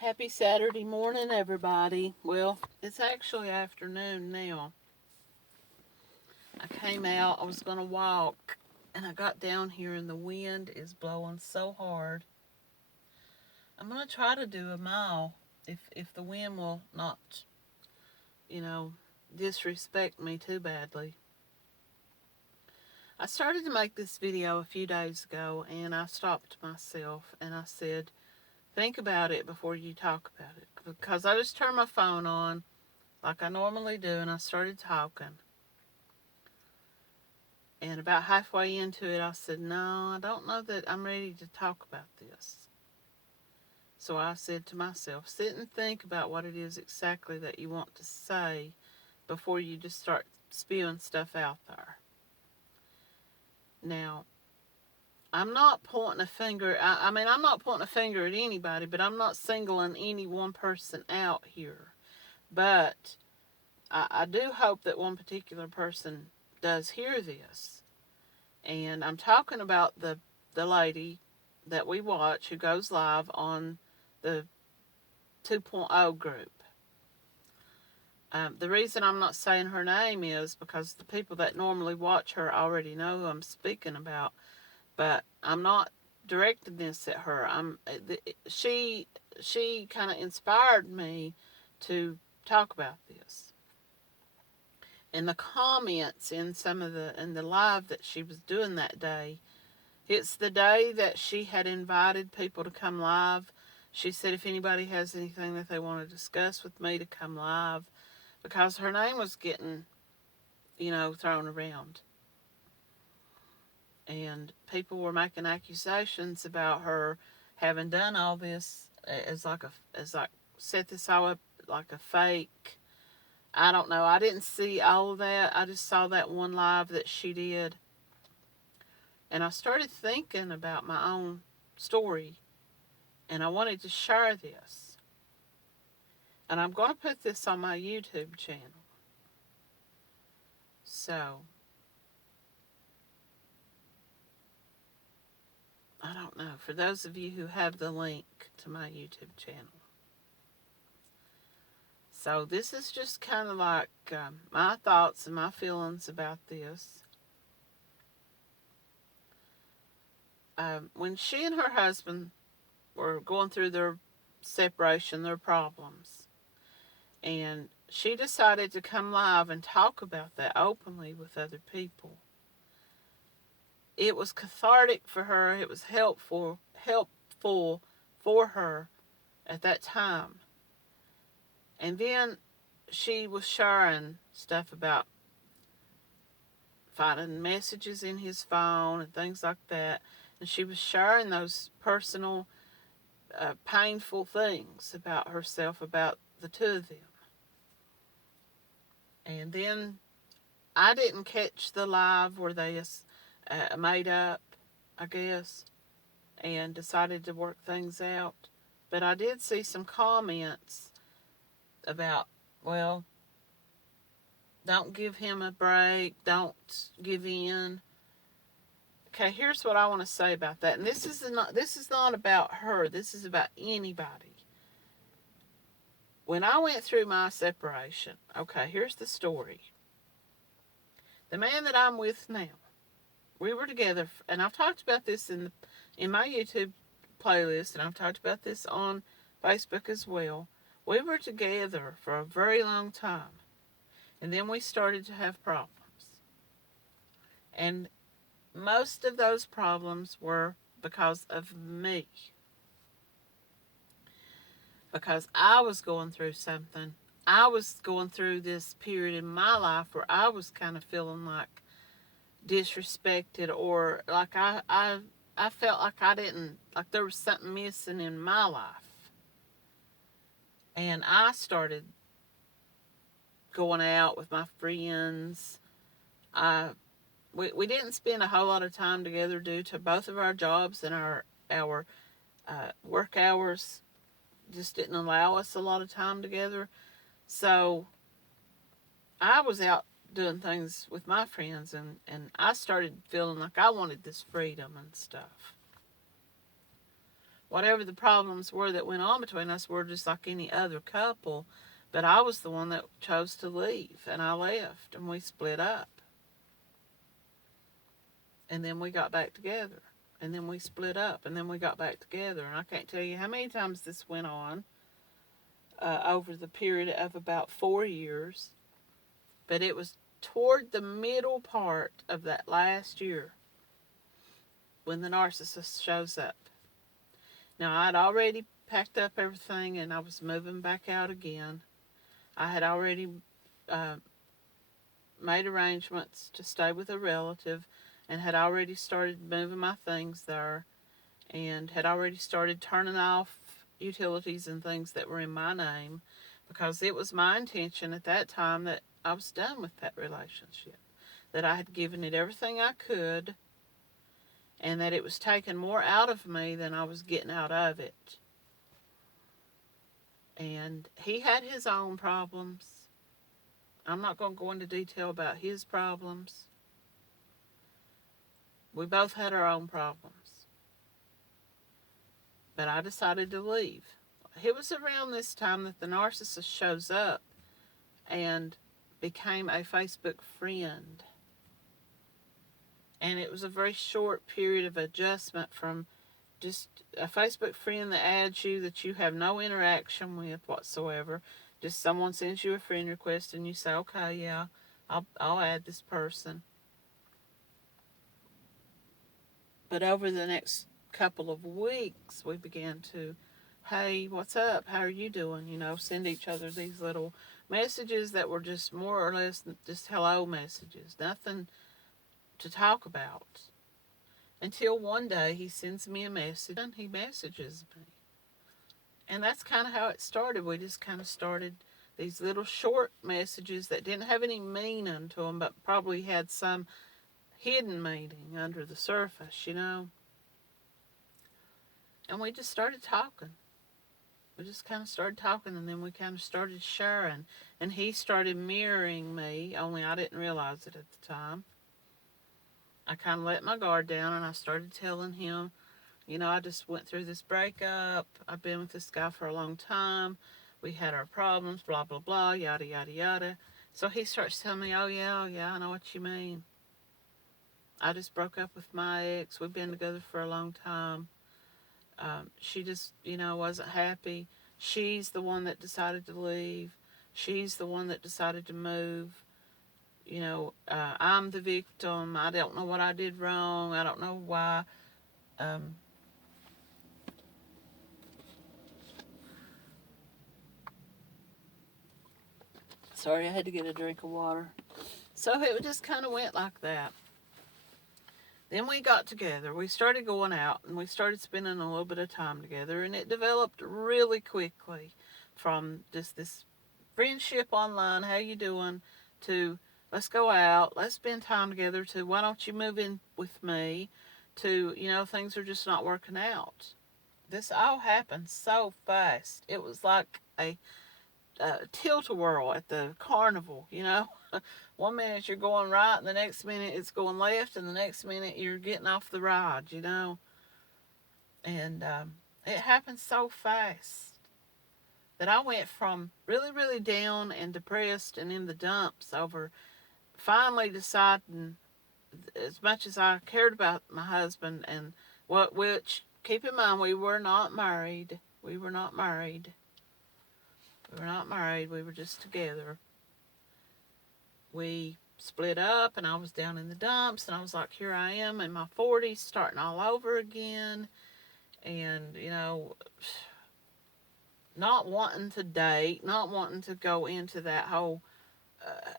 Happy Saturday morning, everybody. Well, it's actually afternoon now. I came out, I was going to walk, and I got down here, and the wind is blowing so hard. I'm going to try to do a mile if the wind will not, you know, disrespect me too badly. I started to make this video a few days ago, and I stopped myself and I said, think about it before you talk about it. Because I just turned my phone on like I normally do, and I started talking. And about halfway into it, I said, no, I don't know that I'm ready to talk about this. So I said to myself, sit and think about what it is exactly that you want to say before you just start spewing stuff out there. Now, I'm not pointing a finger. I'm not pointing a finger at anybody, but I'm not singling any one person out here. But I do hope that one particular person does hear this. And I'm talking about the lady that we watch who goes live on the 2.0 group. The reason I'm not saying her name is because the people that normally watch her already know who I'm speaking about, but I'm not directing this at her. She she kind of inspired me to talk about this. And the comments in the live that she was doing that day, it's the day that she had invited people to come live. She said if anybody has anything that they want to discuss with me to come live, because her name was getting, thrown around. And people were making accusations about her having done all this as like set this all up like a fake. I don't know. I didn't see all of that. I just saw that one live that she did. And I started thinking about my own story, and I wanted to share this. And I'm going to put this on my YouTube channel. So, I don't know. For those of you who have the link to my YouTube channel. So, this is just kind of like my thoughts and my feelings about this. When she and her husband were going through their separation, their problems, and she decided to come live and talk about that openly with other people. It was cathartic for her. It was helpful for her at that time. And then she was sharing stuff about finding messages in his phone and things like that. And she was sharing those personal, painful things about herself, about the two of them. And then I didn't catch the live where they made up, I guess, and decided to work things out. But I did see some comments about, well, don't give him a break, don't give in. Okay, here's what I want to say about that. And this is not about her. This is about anybody. When I went through my separation, okay, here's the story. The man that I'm with now, we were together, and I've talked about this in my YouTube playlist, and I've talked about this on Facebook as well. We were together for a very long time, and then we started to have problems. And most of those problems were because of me. Because I was going through something. I was going through this period in my life where I was kind of feeling like disrespected, or like I felt like I didn't, like there was something missing in my life. And I started going out with my friends. I we didn't spend a whole lot of time together due to both of our jobs, and our work hours just didn't allow us a lot of time together. So I was out doing things with my friends, and I started feeling like I wanted this freedom and stuff. whatever the problems were that went on between us were just like any other couple. But I was the one that chose to leave, and I left, and we split up. And then we got back together. And then we split up, and then we got back together. And I can't tell you how many times this went on over the period of about 4 years. But it was toward the middle part of that last year when the narcissist shows up. Now, I'd already packed up everything and I was moving back out again. I had already uh, made arrangements to stay with a relative and had already started moving my things there and had already started turning off utilities and things that were in my name, because it was my intention at that time that I was done with that relationship, that I had given it everything I could, and that it was taking more out of me than I was getting out of it. And he had his own problems. I'm not going to go into detail about his problems. We both had our own problems. But I decided to leave. It was around this time that the narcissist shows up and became a Facebook friend. And it was a very short period of adjustment from just a Facebook friend that adds you that you have no interaction with whatsoever. Just someone sends you a friend request and you say, okay, yeah, I'll add this person. But over the next couple of weeks, we began to, hey, what's up? How are you doing? Send each other these little messages that were just more or less just hello messages. Nothing to talk about. Until one day he sends me a message and he messages me. And that's kind of how it started. We just kind of started these little short messages that didn't have any meaning to them, but probably had some hidden meaning under the surface, And we just started talking. We just kind of started talking, and then we kind of started sharing. And he started mirroring me, only I didn't realize it at the time. I kind of let my guard down, and I started telling him, I just went through this breakup. I've been with this guy for a long time. We had our problems, blah, blah, blah, yada, yada, yada. So he starts telling me, oh, yeah, I know what you mean. I just broke up with my ex. We've been together for a long time. She just, wasn't happy. She's the one that decided to leave. She's the one that decided to move. I'm the victim. I don't know what I did wrong. I don't know why. Sorry, I had to get a drink of water. So it just kind of went like that. Then we got together. We started going out, and we started spending a little bit of time together, and it developed really quickly from just this friendship online, how you doing, to let's go out, let's spend time together, to why don't you move in with me, to, things are just not working out. This all happened so fast. It was like a tilt-a-whirl at the carnival, One minute you're going right, and the next minute it's going left, and the next minute you're getting off the ride, And it happened so fast that I went from really, really down and depressed and in the dumps over finally deciding, as much as I cared about my husband, and which, keep in mind, we were not married. We were not married. We were just together. We split up, and I was down in the dumps, and I was like, here I am in my 40s, starting all over again, and, not wanting to date, not wanting to go into that whole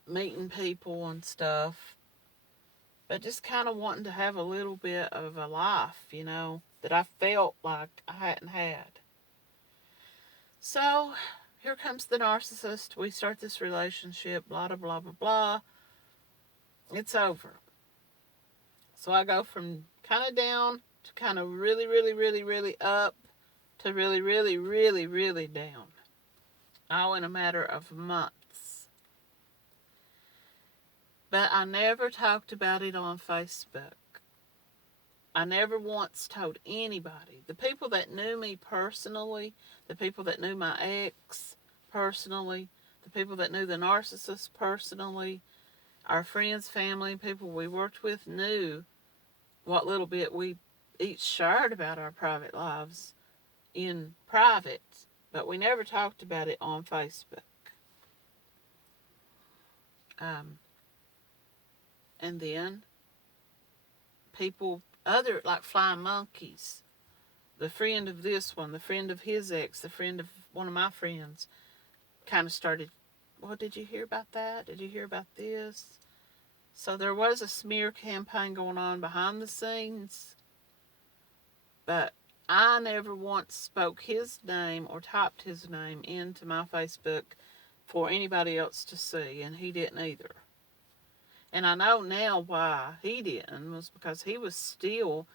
meeting people and stuff, but just kind of wanting to have a little bit of a life, that I felt like I hadn't had. So here comes the narcissist. We start this relationship, blah, blah, blah, blah, blah. It's over. So I go from kind of down to kind of really, really, really, really up to really, really, really, really down. All in a matter of months. But I never talked about it on Facebook. I never once told anybody. The people that knew me personally, the people that knew my ex personally, the people that knew the narcissist personally, our friends, family, people we worked with knew what little bit we each shared about our private lives in private, but we never talked about it on Facebook. And then people, other like flying monkeys, the friend of this one, the friend of his ex, the friend of one of my friends, kind of started, well, did you hear about that? Did you hear about this? So there was a smear campaign going on behind the scenes, but I never once spoke his name or typed his name into my Facebook for anybody else to see, and he didn't either. And I know now why he didn't, was because he was still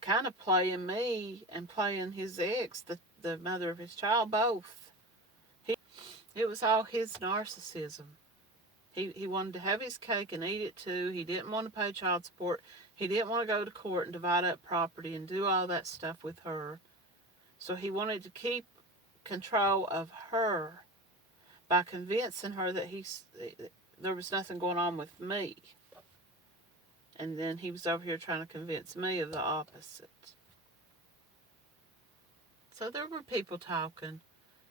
kind of playing me and playing his ex, the mother of his child, both. It was all his narcissism. He wanted to have his cake and eat it too. He didn't want to pay child support. He didn't want to go to court and divide up property and do all that stuff with her. So he wanted to keep control of her by convincing her that there was nothing going on with me. And then he was over here trying to convince me of the opposite. So there were people talking.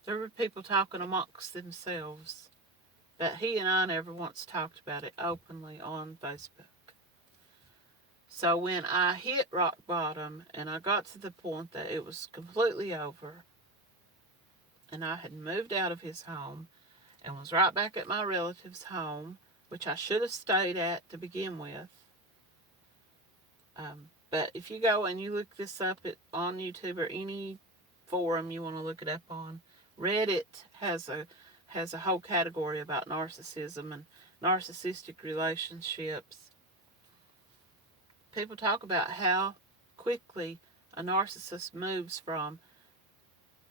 There were people talking amongst themselves. But he and I never once talked about it openly on Facebook. So when I hit rock bottom and I got to the point that it was completely over, and I had moved out of his home and was right back at my relative's home, which I should have stayed at to begin with. But if you go and you look this up on YouTube or any forum you want to look it up on, Reddit has a whole category about narcissism and narcissistic relationships. People talk about how quickly a narcissist moves from,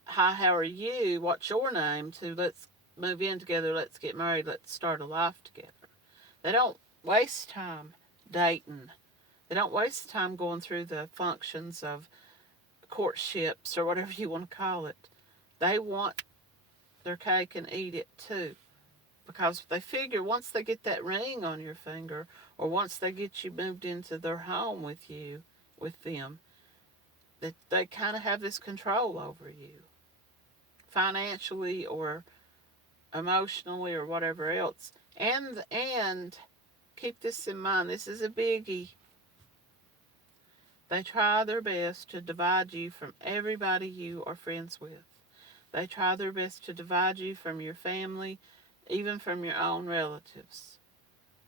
hi, how are you, what's your name, to let's move in together, let's get married, let's start a life together. They don't waste time dating. They don't waste time going through the functions of courtships or whatever you want to call it. They want their cake and eat it too. Because they figure once they get that ring on your finger, or once they get you moved into their home with them, that they kind of have this control over you. Financially or emotionally or whatever else. And keep this in mind, this is a biggie. They try their best to divide you from everybody you are friends with. They try their best to divide you from your family, even from your own relatives,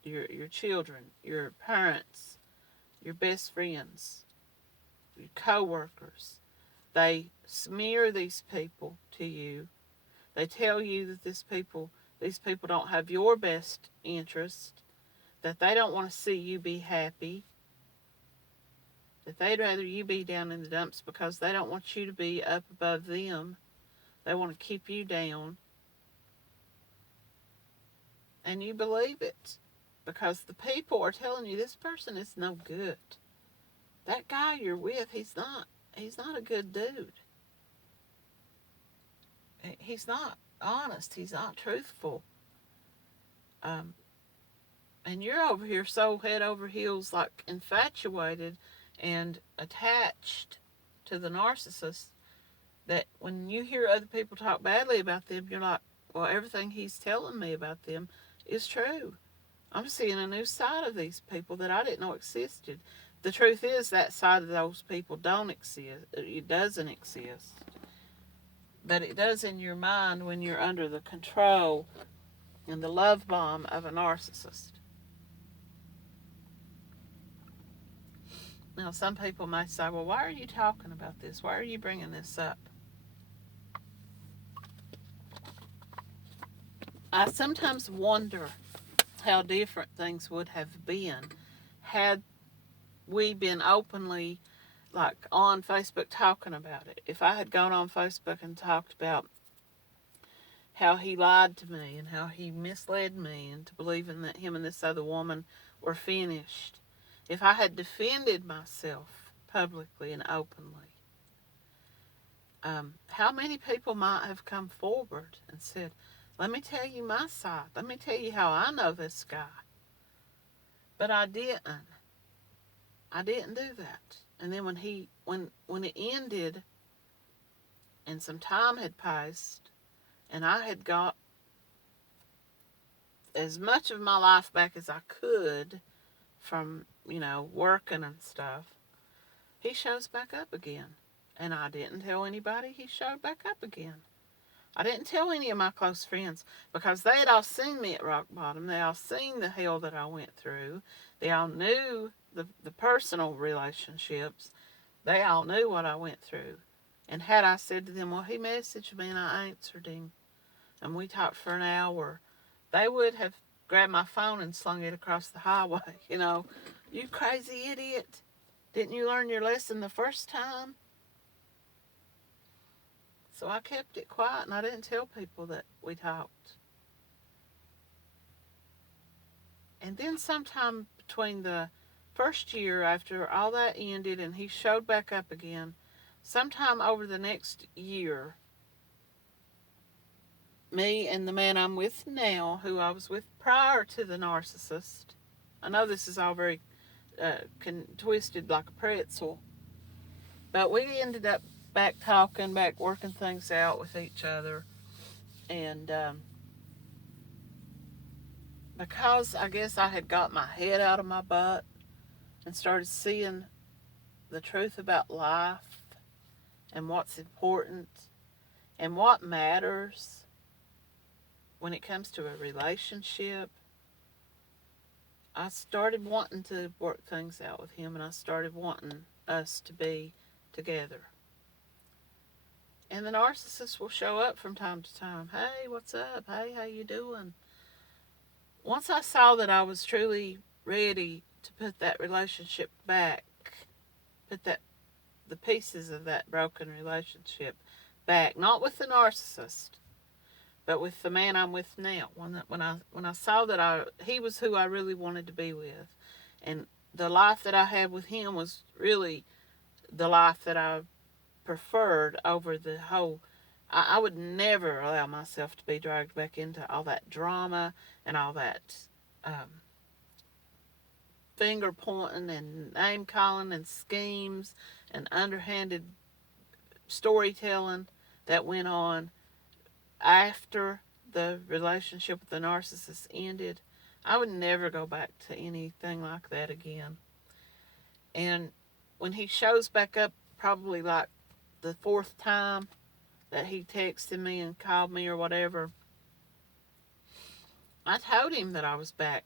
your children, your parents, your best friends, your co-workers. They smear these people to you. They tell you that these people don't have your best interest, that they don't want to see you be happy, that they'd rather you be down in the dumps because they don't want you to be up above them. They want to keep you down. And you believe it because the people are telling you this person is no good. That guy you're with, he's not a good dude. He's not honest. He's not truthful. And you're over here so head over heels, like infatuated and attached to the narcissist, that when you hear other people talk badly about them, you're like, well, everything he's telling me about them is true. I'm seeing a new side of these people that I didn't know existed. The truth is that side of those people don't exist. It doesn't exist. But it does in your mind when you're under the control and the love bomb of a narcissist. Now, some people may say, well, why are you talking about this? Why are you bringing this up? I sometimes wonder how different things would have been had we been openly, like, on Facebook talking about it. If I had gone on Facebook and talked about how he lied to me and how he misled me into believing that him and this other woman were finished. if I had defended myself publicly and openly, how many people might have come forward and said, let me tell you my side. Let me tell you how I know this guy. But I didn't. I didn't do that. And then when it ended and some time had passed and I had got as much of my life back as I could from, working and stuff, he shows back up again. And I didn't tell anybody he showed back up again. I didn't tell any of my close friends because they had all seen me at rock bottom. They all seen the hell that I went through. They all knew the personal relationships. They all knew what I went through. And had I said to them, well, he messaged me and I answered him, and we talked for an hour, they would have grabbed my phone and slung it across the highway. You crazy idiot. Didn't you learn your lesson the first time? So I kept it quiet and I didn't tell people that we talked. And then sometime between the first year after all that ended and he showed back up again, sometime over the next year, me and the man I'm with now, who I was with prior to the narcissist, I know this is all very twisted like a pretzel, but we ended up back talking, back working things out with each other. And because I guess I had got my head out of my butt and started seeing the truth about life and what's important and what matters when it comes to a relationship, I started wanting to work things out with him, and I started wanting us to be together. And the narcissist will show up from time to time. Hey, what's up? Hey, how you doing? Once I saw that I was truly ready to put that relationship back, put the pieces of that broken relationship back, not with the narcissist, but with the man I'm with now. When I saw that he was who I really wanted to be with, and the life that I had with him was really the life that I preferred over the whole. I would never allow myself to be dragged back into all that drama and all that finger pointing and name calling and schemes and underhanded storytelling that went on after the relationship with the narcissist ended. I would never go back to anything like that again. And when he shows back up, probably like the fourth time that he texted me and called me or whatever, I told him that I was back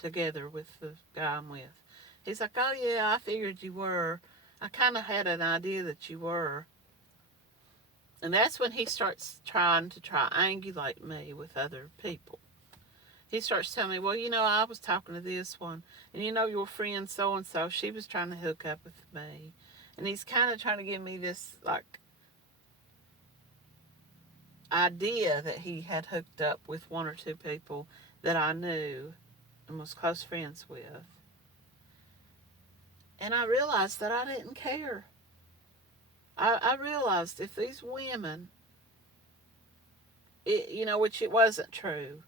together with the guy I'm with. He's like, oh yeah, I figured you were. I kind of had an idea that you were. And that's when he starts trying to triangulate me with other people. He starts telling me, well, I was talking to this one, and your friend so-and-so, she was trying to hook up with me. And he's kind of trying to give me this, like, idea that he had hooked up with one or two people that I knew and was close friends with. And I realized that I didn't care. I realized if these women, which it wasn't true,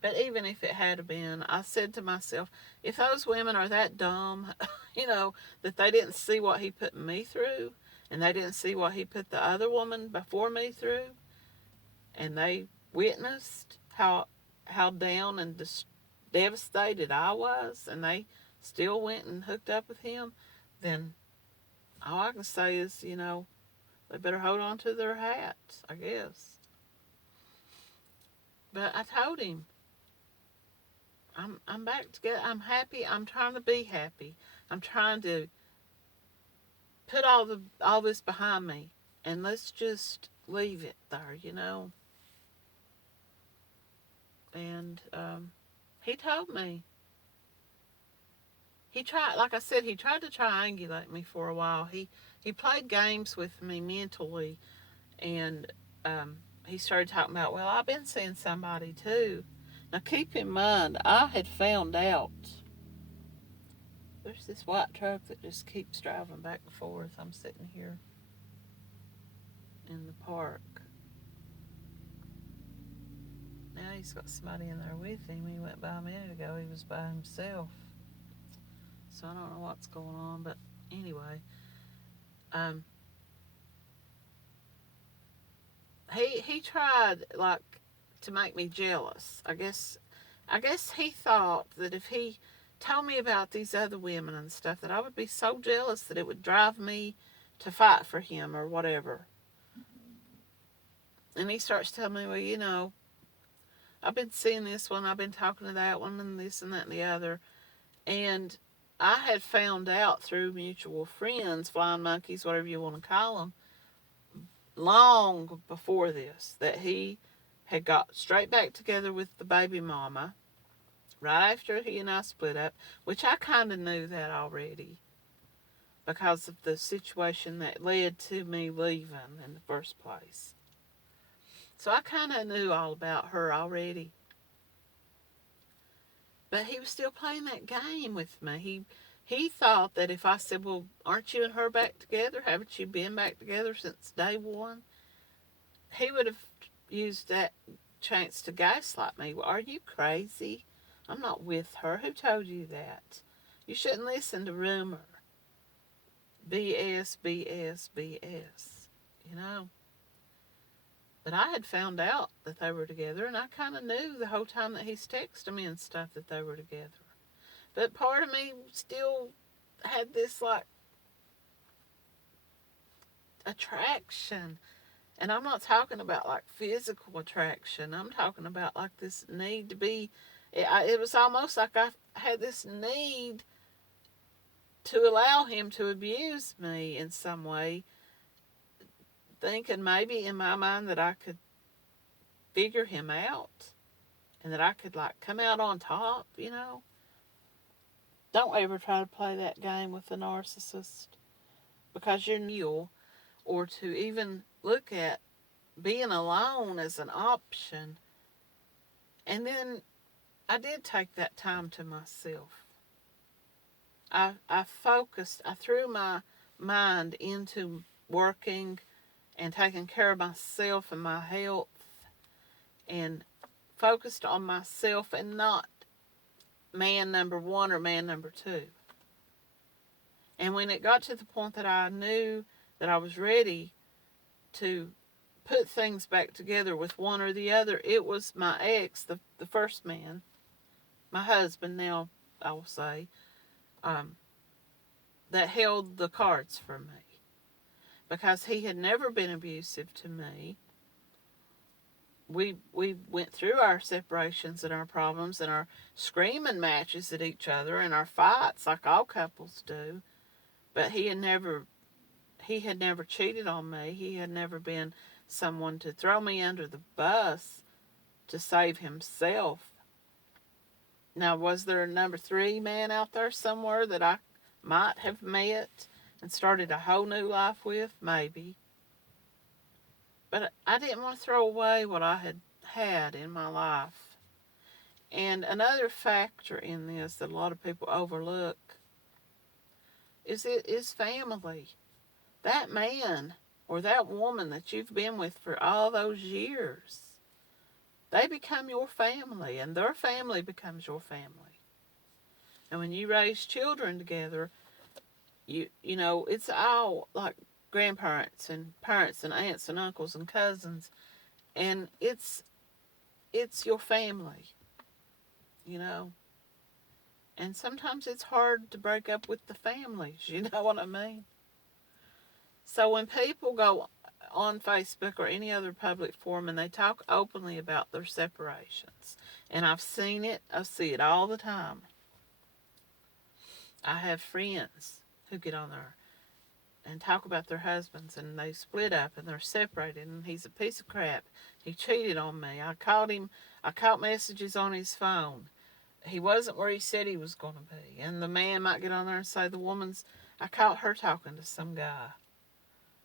but even if it had been, I said to myself, if those women are that dumb, that they didn't see what he put me through, and they didn't see what he put the other woman before me through, and they witnessed how down and devastated I was, and they still went and hooked up with him, then all I can say is, they better hold on to their hats, I guess. But I told him, I'm back together. I'm happy. I'm trying to be happy. I'm trying to put all this behind me, and let's just leave it there, And he told me. He tried, like I said, he tried to triangulate me for a while. He played games with me mentally, and he started talking about, well, I've been seeing somebody too. Now keep in mind, I had found out There's this white truck that just keeps driving back and forth. I'm sitting here in the park. Now he's got somebody in there with him. He went by a minute ago. He was by himself. So I don't know what's going on. But anyway, um, he tried like to make me jealous. I guess he thought that if he told me about these other women and stuff, that I would be so jealous that it would drive me to fight for him or whatever. And he starts telling me, well, I've been seeing this one, I've been talking to that one, and this and that and the other. And I had found out through mutual friends, flying monkeys, whatever you want to call them, long before this, that he had got straight back together with the baby mama right after he and I split up, which I kind of knew that already because of the situation that led to me leaving in the first place. So I kind of knew all about her already. But he was still playing that game with me. He thought that if I said, well, aren't you and her back together? Haven't you been back together since day one? He would have used that chance to gaslight me. Well, are you crazy? I'm not with her. Who told you that? You shouldn't listen to rumor. BS, BS, BS. You know? But I had found out that they were together, and I kind of knew the whole time that he's texting me and stuff that they were together. But part of me still had this, like, attraction. And I'm not talking about, like, physical attraction. I'm talking about, like, this need to be. It was almost like I had this need to allow him to abuse me in some way, thinking maybe in my mind that I could figure him out and that I could, like, come out on top, Don't ever try to play that game with a narcissist because you're new, or to even look at being alone as an option. And then I did take that time to myself. I focused, I threw my mind into working and taking care of myself and my health and focused on myself and not man number one or man number two. And when it got to the point that I knew that I was ready to put things back together with one or the other, it was my ex, the first man, my husband now, I will say, that held the cards for me. Because he had never been abusive to me. We went through our separations and our problems and our screaming matches at each other and our fights like all couples do. But he had never cheated on me. He had never been someone to throw me under the bus to save himself. Now, was there a number 3 man out there somewhere that I might have met and started a whole new life with? Maybe. But I didn't want to throw away what I had had in my life. And another factor in this that a lot of people overlook is family. That man or that woman that you've been with for all those years, they become your family, and their family becomes your family. And when you raise children together, you know, it's all like grandparents and parents and aunts and uncles and cousins, and it's your family, you know. And sometimes it's hard to break up with the families, you know what I mean? So when people go on Facebook or any other public forum and they talk openly about their separations, and I've seen it, I see it all the time. I have friends who get on there and talk about their husbands, and they split up and they're separated, and he's a piece of crap. He cheated on me. I caught messages on his phone. He wasn't where he said he was going to be. And the man might get on there and say, I caught her talking to some guy.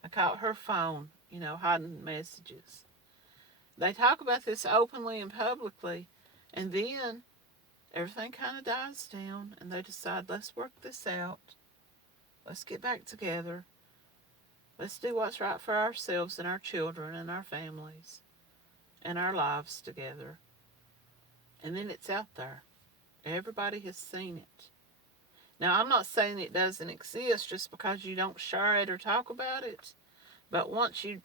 I caught her phone, hiding messages. They talk about this openly and publicly, and then everything kind of dies down and they decide, let's work this out. Let's get back together. Let's do what's right for ourselves and our children and our families and our lives together. And then it's out there. Everybody has seen it. Now, I'm not saying it doesn't exist just because you don't share it or talk about it. But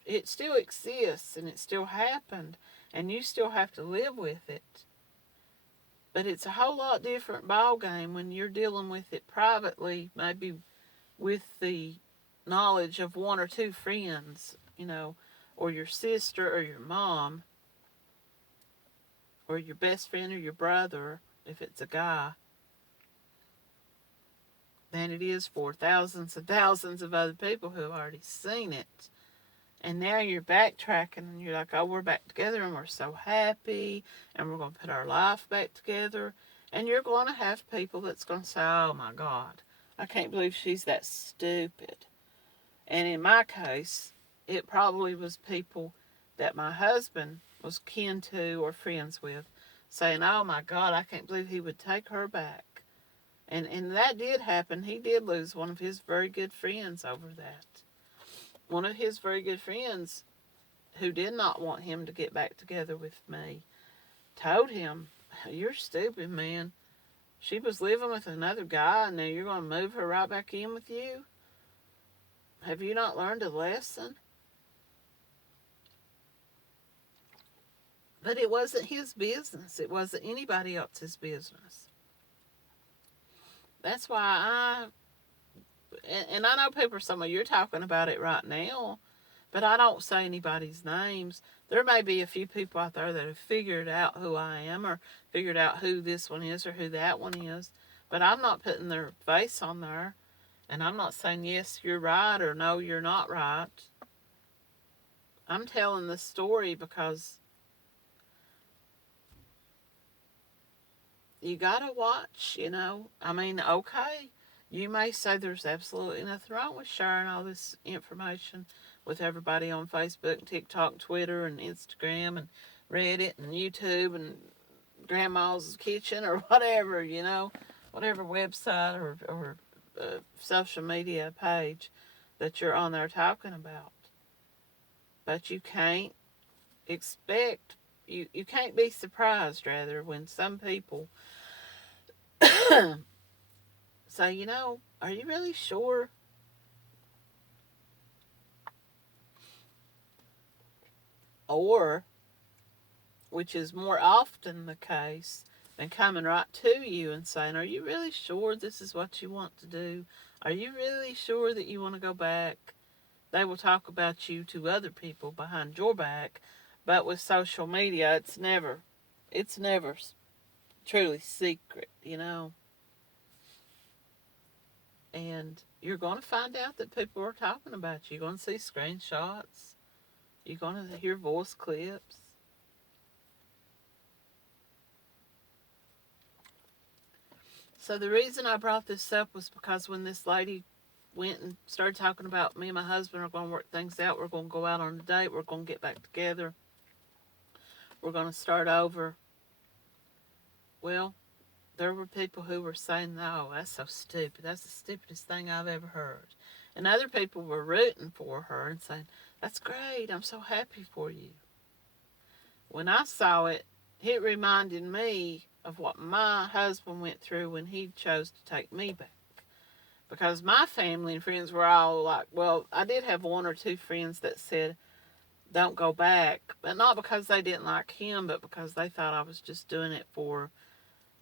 it still exists and it still happened. And you still have to live with it. But it's a whole lot different ball game when you're dealing with it privately, maybe with the knowledge of one or two friends, or your sister or your mom, or your best friend or your brother, if it's a guy, than it is for thousands and thousands of other people who have already seen it. And now you're backtracking and you're like, oh, we're back together and we're so happy and we're going to put our life back together. And you're going to have people that's going to say, oh my God, I can't believe she's that stupid. And in my case, it probably was people that my husband was kin to or friends with saying, oh my God, I can't believe he would take her back. And that did happen. He did lose one of his very good friends over that. One of his very good friends who did not want him to get back together with me told him, you're stupid, man. She was living with another guy and now you're going to move her right back in with you? Have you not learned a lesson? But it wasn't his business. It wasn't anybody else's business. That's why and I know people are saying, you're talking about it right now, but I don't say anybody's names. There may be a few people out there that have figured out who I am or figured out who this one is or who that one is, but I'm not putting their face on there, and I'm not saying, yes, you're right, or no, you're not right. I'm telling the story because you gotta watch, I mean, okay, you may say there's absolutely nothing wrong with sharing all this information with everybody on Facebook and TikTok, Twitter, and Instagram, and Reddit, and YouTube, and Grandma's Kitchen, or whatever, whatever website or social media page that you're on there talking about. But you can't expect, you can't be surprised, rather, when some people say, are you really sure? Or, which is more often the case, than coming right to you and saying, are you really sure this is what you want to do? Are you really sure that you want to go back? They will talk about you to other people behind your back, but with social media, it's never truly secret, And you're going to find out that people are talking about you. You're going to see screenshots. You're going to hear voice clips. So the reason I brought this up was because when this lady went and started talking about me and my husband are going to work things out, we're going to go out on a date, we're going to get back together, we're going to start over. Well, there were people who were saying, no, that's so stupid. That's the stupidest thing I've ever heard. And other people were rooting for her and saying, that's great, I'm so happy for you. When I saw it, it reminded me of what my husband went through when he chose to take me back. Because my family and friends were all like, well, I did have one or two friends that said, don't go back. But not because they didn't like him, but because they thought I was just doing it for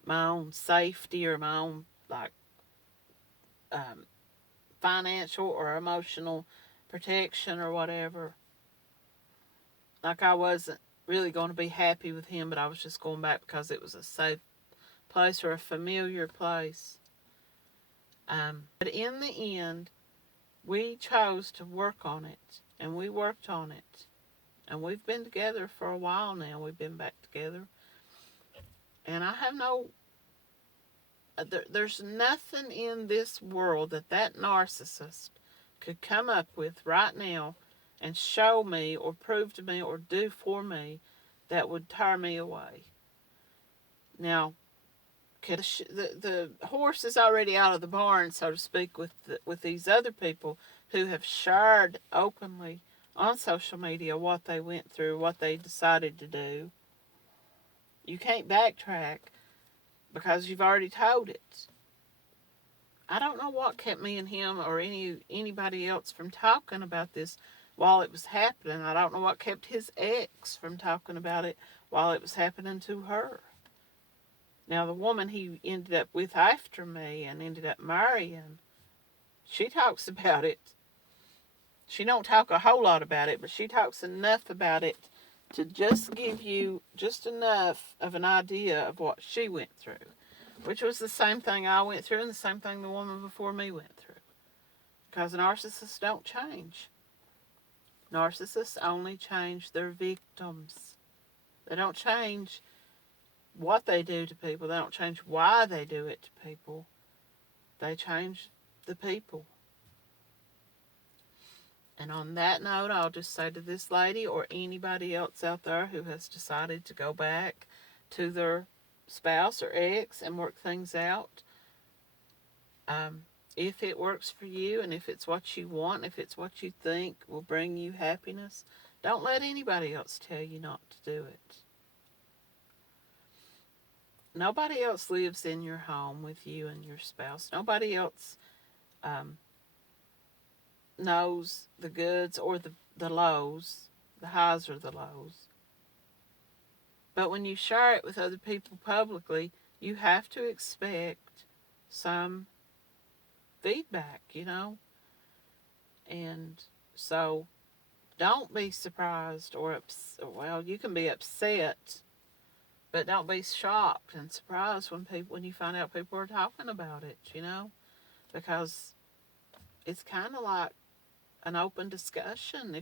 my own safety or my own, financial or emotional protection or whatever. Like I wasn't really going to be happy with him, but I was just going back because it was a safe place or a familiar place. But in the end, we chose to work on it, and we worked on it. And we've been together for a while now. We've been back together. And I have there's nothing in this world that narcissist could come up with right now and show me or prove to me or do for me that would tear me away. Now, the horse is already out of the barn, so to speak, with these other people who have shared openly on social media what they went through, what they decided to do. You can't backtrack because you've already told it. I don't know what kept me and him or anybody else from talking about this while it was happening. I don't know what kept his ex from talking about it while it was happening to her. Now, the woman he ended up with after me and ended up marrying, she talks about it. She don't talk a whole lot about it, but she talks enough about it to just give you just enough of an idea of what she went through, which was the same thing I went through and the same thing the woman before me went through. Because narcissists don't change. Narcissists only change their victims. They don't change what they do to people. They don't change why they do it to people. They change the people. And on that note, I'll just say to this lady or anybody else out there who has decided to go back to their spouse or ex and work things out, if it works for you and if it's what you want, if it's what you think will bring you happiness, don't let anybody else tell you not to do it. Nobody else lives in your home with you and your spouse. Nobody else knows the goods or the lows, the highs or the lows. But when you share it with other people publicly, you have to expect some feedback, And so don't be surprised or well, you can be upset, but don't be shocked and surprised when you find out people are talking about it, because it's kind of like an open discussion.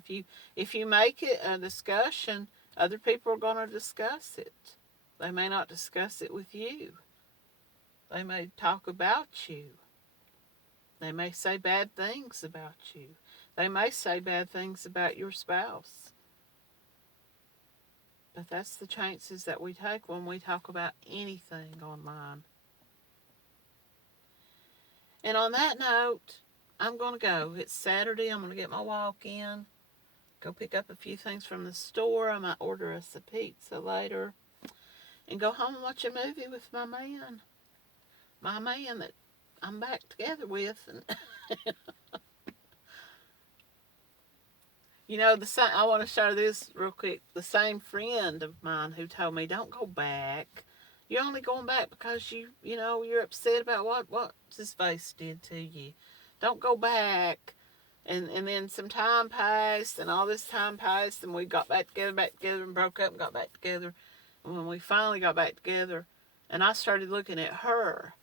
If you make it a discussion, other people are going to discuss it. They may not discuss it with you. They may talk about you. They may say bad things about you. They may say bad things about your spouse. But that's the chances that we take when we talk about anything online. And on that note, I'm going to go. It's Saturday. I'm going to get my walk in. Go pick up a few things from the store. I might order us a pizza later. And go home and watch a movie with my man. My man that I'm back together with. And I want to share this real quick. The same friend of mine who told me, don't go back. You're only going back because you're upset about what his face did to you. Don't go back. And then some time passed, and all this time passed, and we got back together, and broke up and got back together. And when we finally got back together, and I started looking at her,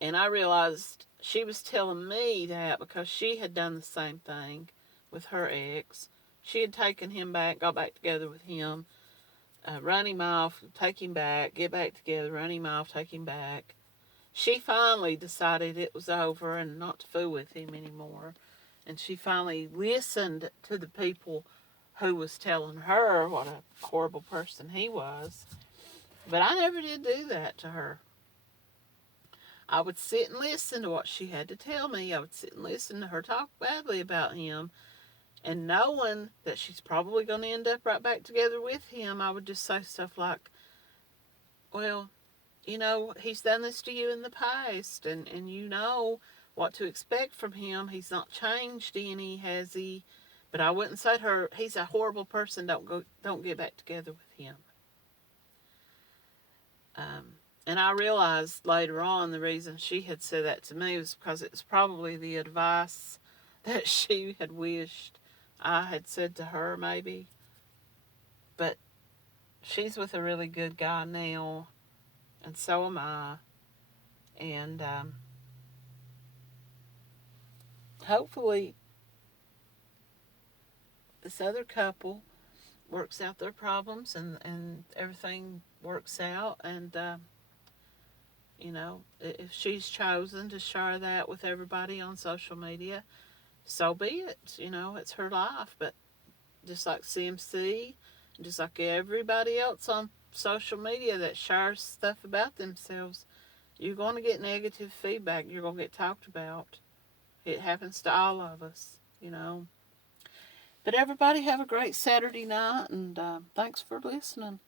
and I realized she was telling me that because she had done the same thing with her ex. She had taken him back, got back together with him, run him off, take him back, get back together, run him off, take him back. She finally decided it was over and not to fool with him anymore. And she finally listened to the people who was telling her what a horrible person he was. But I never did do that to her. I would sit and listen to what she had to tell me. I would sit and listen to her talk badly about him. And knowing that she's probably going to end up right back together with him, I would just say stuff like, well, he's done this to you in the past, and you know what to expect from him. He's not changed any, has he? But I wouldn't say to her, he's a horrible person, don't get back together with him. And I realized later on the reason she had said that to me was because it was probably the advice that she had wished I had said to her, maybe. But she's with a really good guy now, and so am I. And hopefully this other couple works out their problems and everything works out. And, if she's chosen to share that with everybody on social media, so be it. It's her life. But just like CMC, just like everybody else on social media that shares stuff about themselves, you're going to get negative feedback. You're going to get talked about. It happens to all of us, you know. But everybody have a great Saturday night, and thanks for listening.